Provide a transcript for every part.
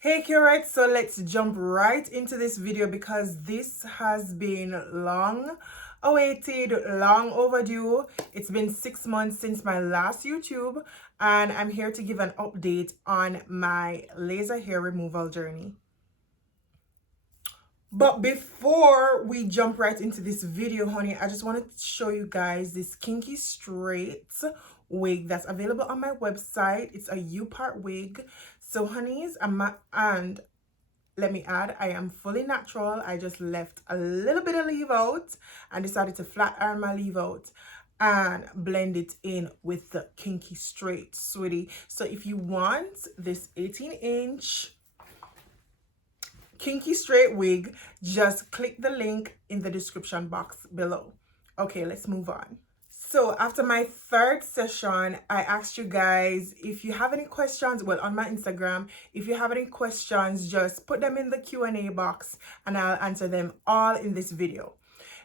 Hey Curate, so let's jump right into this video because this has been long awaited, long overdue. It's been 6 months since my last YouTube and I'm here to give an update on my laser hair removal journey. But before we jump right into this video, honey, I just wanted to show you guys this Kinky Straight wig that's available on my website. It's a U-part wig. So honeys, and let me add, I am fully natural. I just left a little bit of leave out and decided to flat iron my leave out and blend it in with the Kinky Straight, sweetie. So if you want this 18-inch Kinky Straight wig, just click the link in the description box below. Okay, let's move on. So after my third session, I asked you guys if you have any questions, well, on my Instagram, if you have any questions, just put them in the Q&A box and I'll answer them all in this video.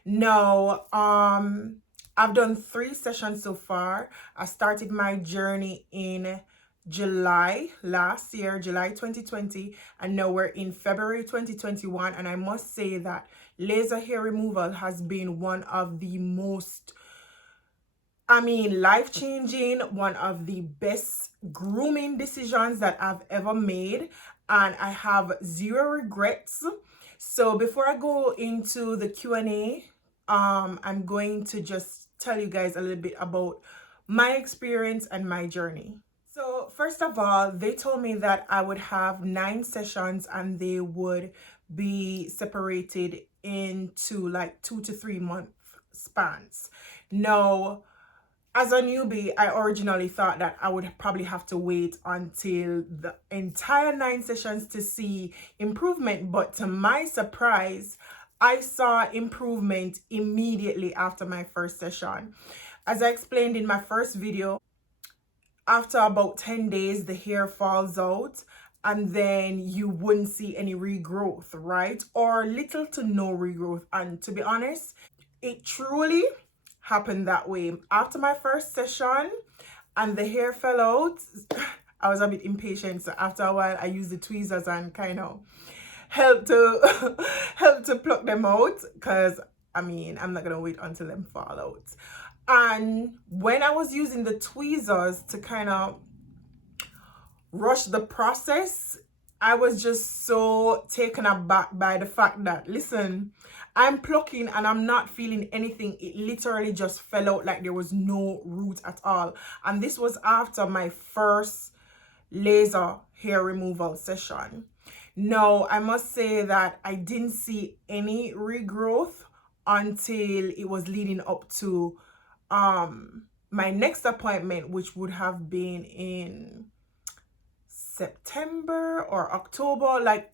Now, I've done 3 sessions so far. I started my journey in July last year, July 2020, and now we're in February 2021, and I must say that laser hair removal has been one of the most life-changing, one of the best grooming decisions that I've ever made, and I have 0 regrets. So before I go into the Q&A, I'm going to just tell you guys a little bit about my experience and my journey. So first of all, they told me that I would have 9 sessions and they would be separated into like 2 to 3 month spans. Now, as a newbie, I originally thought that I would probably have to wait until the entire 9 sessions to see improvement. But to my surprise, I saw improvement immediately after my first session. As I explained in my first video, after about 10 days, the hair falls out and then you wouldn't see any regrowth, right? Or little to no regrowth. And to be honest, it truly happened that way. After my first session and the hair fell out, I was a bit impatient. So after a while, I used the tweezers and kind of help to help to pluck them out, because I'm not gonna wait until them fall out. And when I was using the tweezers to kind of rush the process, I was just so taken aback by the fact that, listen, I'm plucking and I'm not feeling anything. It literally just fell out like there was no root at all. And this was after my first laser hair removal session. Now, I must say that I didn't see any regrowth until it was leading up to my next appointment, which would have been in September or October, like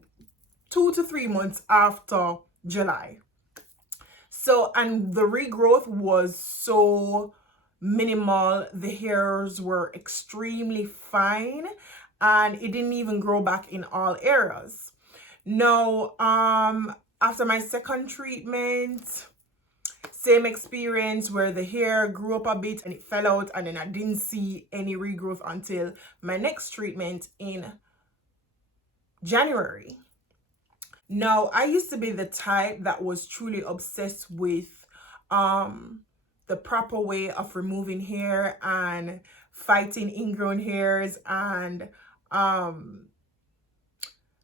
2 to 3 months after July. So, and the regrowth was so minimal. The hairs were extremely fine and it didn't even grow back in all areas. Now, after my second treatment, same experience where the hair grew up a bit and it fell out, and then I didn't see any regrowth until my next treatment in January. Now, I used to be the type that was truly obsessed with the proper way of removing hair and fighting ingrown hairs and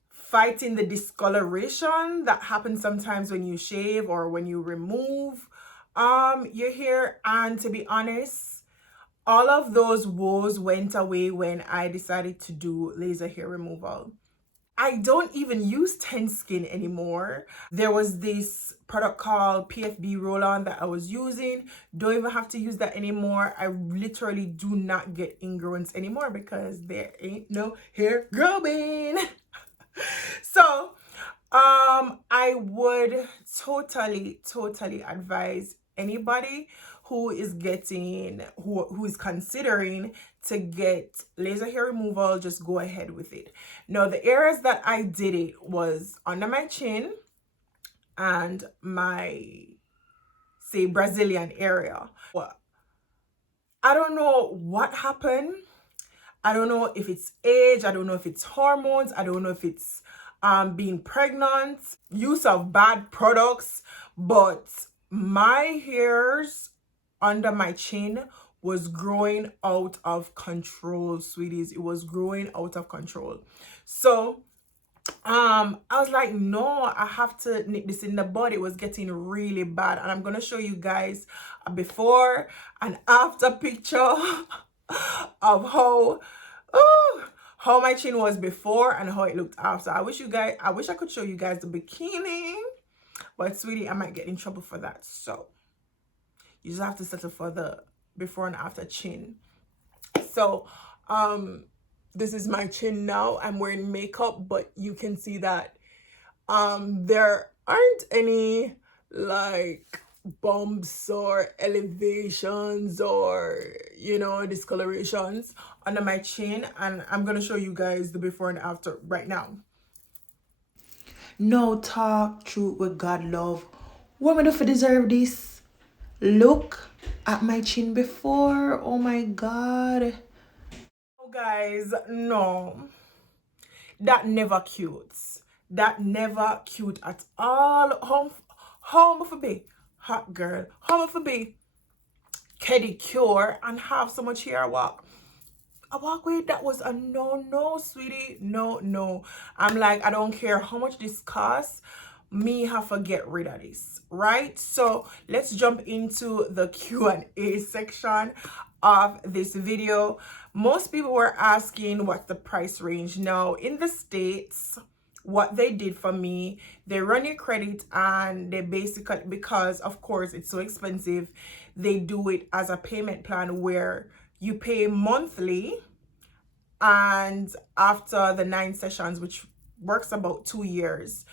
fighting the discoloration that happens sometimes when you shave or when you remove your hair. And to be honest, all of those woes went away when I decided to do laser hair removal. I don't even use TenSkin anymore. There was this product called PFB Roll-On that I was using. Don't even have to use that anymore. I literally do not get ingrowns anymore because there ain't no hair growing. So I would totally advise anybody who is considering to get laser hair removal, just go ahead with it. Now, the areas that I did it was under my chin and my, say, Brazilian area. Well, I don't know what happened. I don't know if it's age, I don't know if it's hormones, I don't know if it's being pregnant, use of bad products, but my hairs under my chin was growing out of control, sweeties. It was growing out of control. So I was like, no, I have to nip this in the bud. It was getting really bad, and I'm gonna show you guys a before and after picture of how my chin was before and how it looked after. I wish I could show you guys the bikini, but sweetie, I might get in trouble for that. So you just have to settle for the before and after chin. So this is my chin now. I'm wearing makeup, but you can see that there aren't any like bumps or elevations or, you know, discolorations under my chin, and I'm gonna show you guys the before and after right now. No talk truth with God love. Women if deserve this. Look at my chin before. Oh my God. Oh guys, no. That never cute. That never cute at all. Home for be hot girl. Home for be pedicure and have so much hair walk. A walkway, that was a no, sweetie. No. I'm like, I don't care how much this costs. Me have to get rid of this, right? So let's jump into the Q&A section of this video. Most people were asking what's the price range. Now in the States, what they did for me, they run your credit and they basically, because of course it's so expensive, they do it as a payment plan where you pay monthly, and after the 9 sessions, which works about 2 years,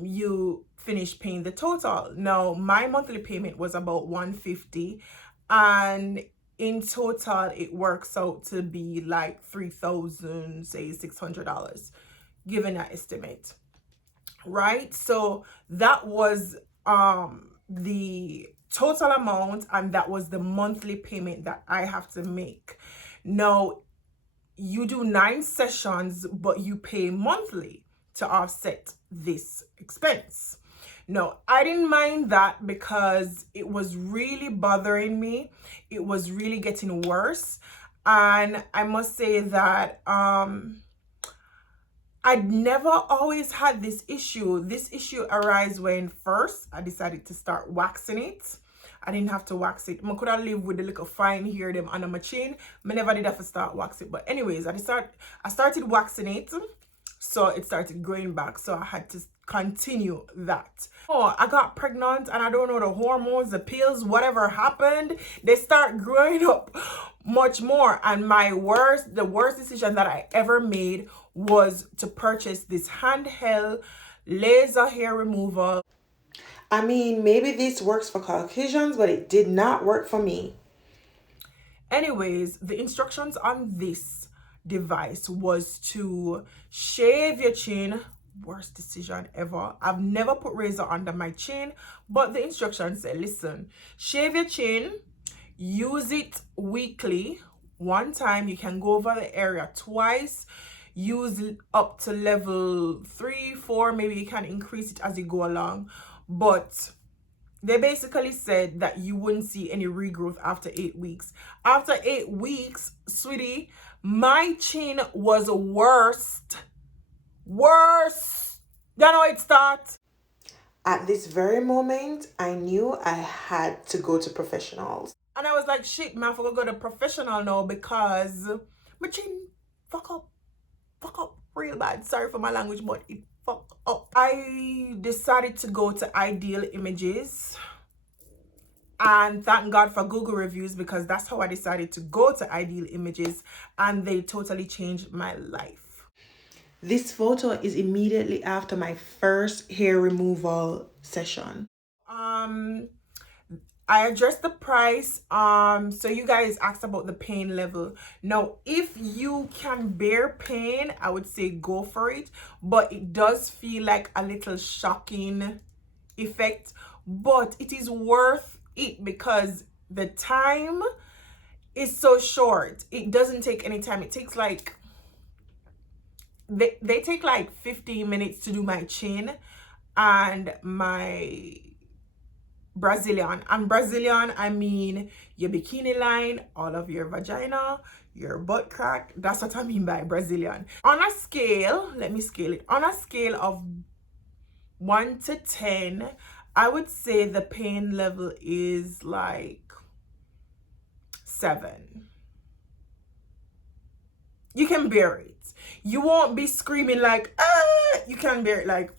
you finish paying the total. Now my monthly payment was about $150, and in total it works out to be like $3,000, say $600, given that estimate, right? So that was the total amount, and that was the monthly payment that I have to make. Now you do 9 sessions, but you pay monthly to offset this expense. No, I didn't mind that because it was really bothering me. It was really getting worse. And I must say that I'd never always had this issue. This issue arose when first I decided to start waxing it. I didn't have to wax it. I could have lived with the little fine hair them under my chin. I never did have to start waxing. But anyways, I started waxing it. So it started growing back. So I had to continue that. Oh, I got pregnant and I don't know, the hormones, the pills, whatever happened, they start growing up much more. And the worst decision that I ever made was to purchase this handheld laser hair removal. I mean, maybe this works for Caucasians, but it did not work for me. Anyways, the instructions on this device was to shave your chin. Worst decision ever. I've never put razor under my chin, but the instructions say, listen, shave your chin, use it weekly, 1 time. You can go over the area twice, use it up to level 3, 4, maybe you can increase it as you go along. But they basically said that you wouldn't see any regrowth after 8 weeks. After 8 weeks, sweetie, my chin was worse than how it starts. At this very moment, I knew I had to go to professionals. And I was like, shit, man, I forgot to go to professional now because my chin fuck up real bad. Sorry for my language, but it fuck up. I decided to go to Ideal Images. And thank God for Google reviews, because that's how I decided to go to Ideal Images, and they totally changed my life. This photo is immediately after my first hair removal session. I addressed the price. So you guys asked about the pain level. Now, if you can bear pain, I would say go for it, but it does feel like a little shocking effect, but it is worth it because the time is so short. It doesn't take any time. It takes like they take like 15 minutes to do my chin and my Brazilian. And Brazilian, I mean your bikini line, all of your vagina, your butt crack. That's what I mean by Brazilian. On a scale, let me scale it. On a scale of 1 to 10, I would say the pain level is like 7. You can bear it. You won't be screaming like, ah! You can bear it like,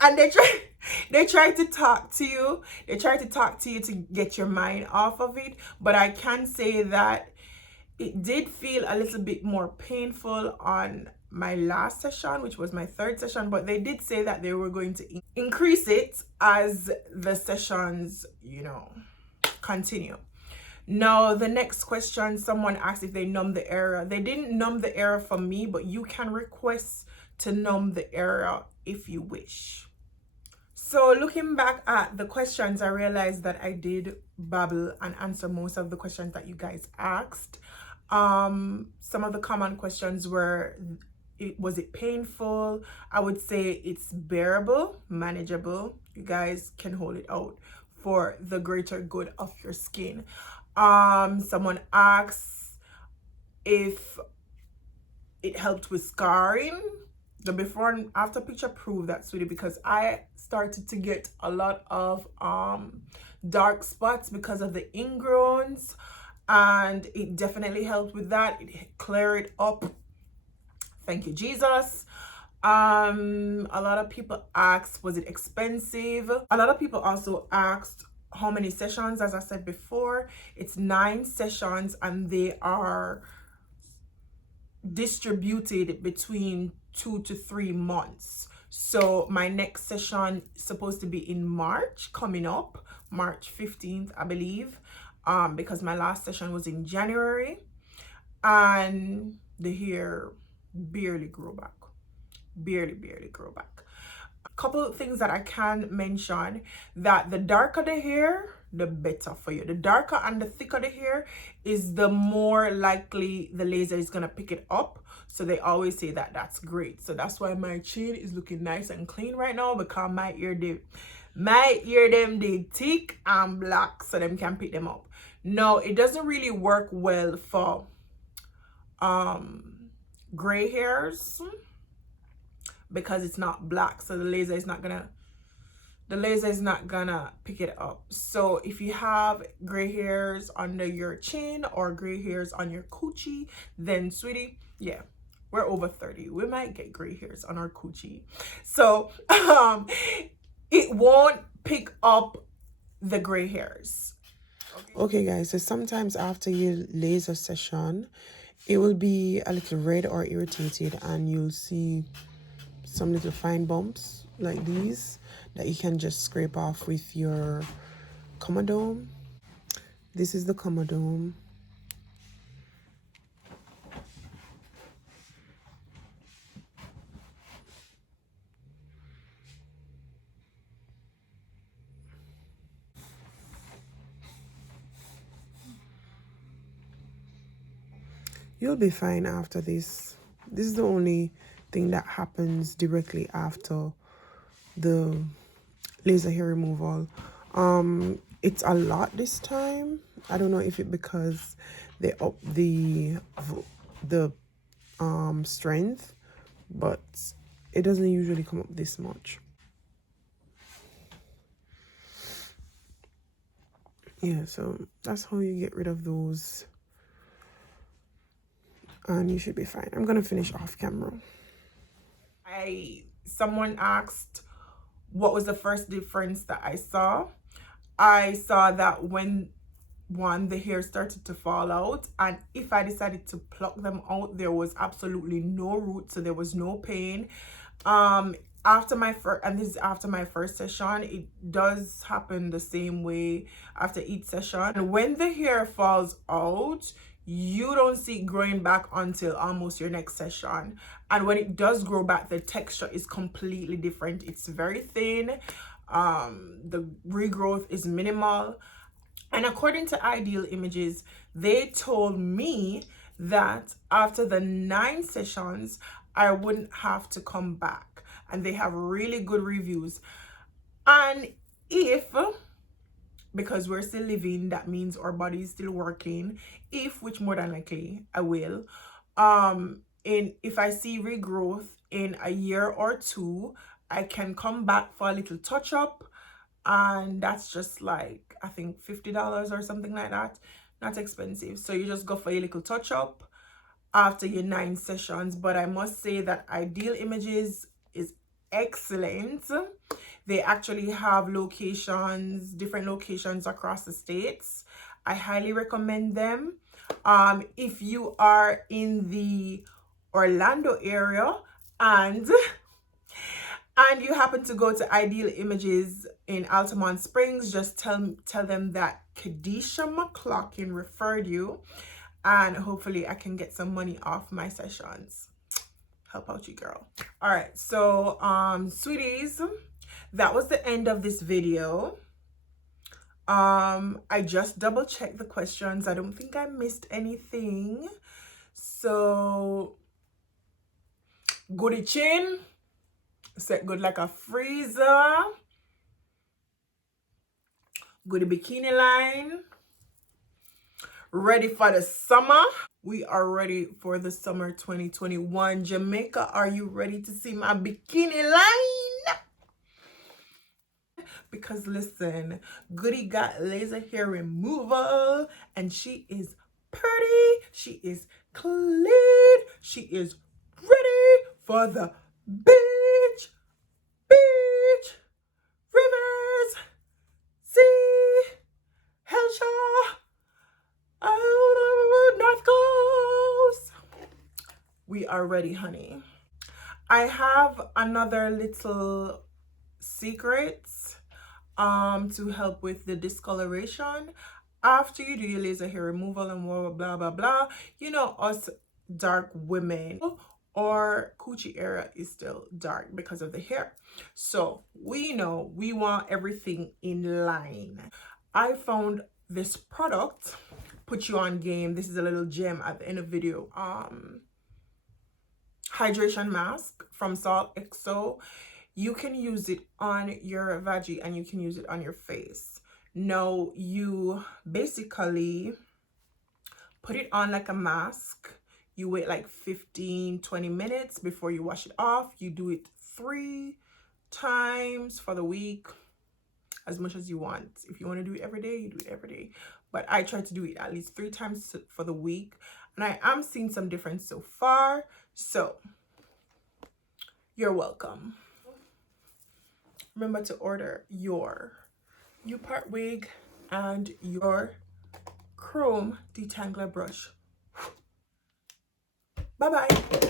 and they try to talk to you. They try to talk to you to get your mind off of it. But I can say that it did feel a little bit more painful on my last session, which was my 3rd session, but they did say that they were going to increase it as the sessions, you know, continue. Now, the next question, someone asked if they numb the area. They didn't numb the area for me, but you can request to numb the area if you wish. So looking back at the questions, I realized that I did babble and answer most of the questions that you guys asked. Some of the common questions were, was it painful? I would say it's bearable, manageable. You guys can hold it out for the greater good of your skin. Someone asks if it helped with scarring. The before and after picture proved that, sweetie, because I started to get a lot of dark spots because of the ingrowns, and it definitely helped with that. It cleared it up. Thank you, Jesus. A lot of people asked, was it expensive? A lot of people also asked how many sessions. As I said before, it's 9 sessions and they are distributed between 2 to 3 months. So my next session is supposed to be in March, coming up March 15th, I believe, because my last session was in January, and the hair barely grew back, barely grew back. A couple of things that I can mention, that the darker the hair, the better for you. The darker and the thicker the hair is, the more likely the laser is gonna pick it up. So they always say that that's great. So that's why my chin is looking nice and clean right now, because my ear them they thick and black, so them can pick them up. No, it doesn't really work well for gray hairs because it's not black, so the laser is not gonna pick it up. So if you have gray hairs under your chin or gray hairs on your coochie, then sweetie, yeah, we're over 30, we might get gray hairs on our coochie. So it won't pick up the gray hairs. Okay guys, so sometimes after your laser session, it will be a little red or irritated, and you'll see some little fine bumps like these that you can just scrape off with your Comodome. This is the Comodome. You'll be fine after this. This is the only thing that happens directly after the laser hair removal. It's a lot this time. I don't know if it because they up the strength, but it doesn't usually come up this much. Yeah, so that's how you get rid of those, and you should be fine. I'm gonna finish off camera. Someone asked what was the first difference that I saw. I saw that when the hair started to fall out, and if I decided to pluck them out, there was absolutely no root, so there was no pain. After my first session, it does happen the same way after each session. And when the hair falls out, you don't see it growing back until almost your next session. And when it does grow back, the texture is completely different. It's very thin. The regrowth is minimal, And according to Ideal Images, they told me that after the 9 sessions, I wouldn't have to come back. And they have really good reviews. And if, because we're still living, that means our body is still working. If, which more than likely I will, if I see regrowth in a year or 2, I can come back for a little touch up, and that's just like, I think $50 or something like that. Not expensive. So you just go for a little touch up after your 9 sessions. But I must say that Ideal Images is excellent. They actually have locations, different locations across the states. I highly recommend them. If you are in the Orlando area and you happen to go to Ideal Images in Altamont Springs, just tell them that Kadisha McCloughan referred you, and hopefully I can get some money off my sessions. Help out you, girl. All right, so sweeties, that was the end of this video. I just double checked the questions. I don't think I missed anything. So goody chin, set good like a freezer. Goody bikini line, ready for the summer. We are ready for the summer 2021. Jamaica, are you ready to see my bikini line? Because listen, Goody got laser hair removal and she is pretty, she is clean, she is ready for the beach, rivers, sea, Hellshire, North Coast. We are ready, honey. I have another little secrets to help with the discoloration after you do your laser hair removal and blah blah blah. You know, us dark women, our coochie area is still dark because of the hair, so we know we want everything in line. I found this product, put you on game. This is a little gem at the end of the video. Hydration mask from Salt XO. You can use it on your veggie and you can use it on your face. Now you basically put it on like a mask. You wait like 15-20 minutes before you wash it off. You do it 3 times for the week, as much as you want. If you want to do it every day, you do it every day, but I try to do it at least 3 times for the week, and I am seeing some difference so far. So you're welcome. Remember to order your U-part wig and your chrome detangler brush. Bye bye.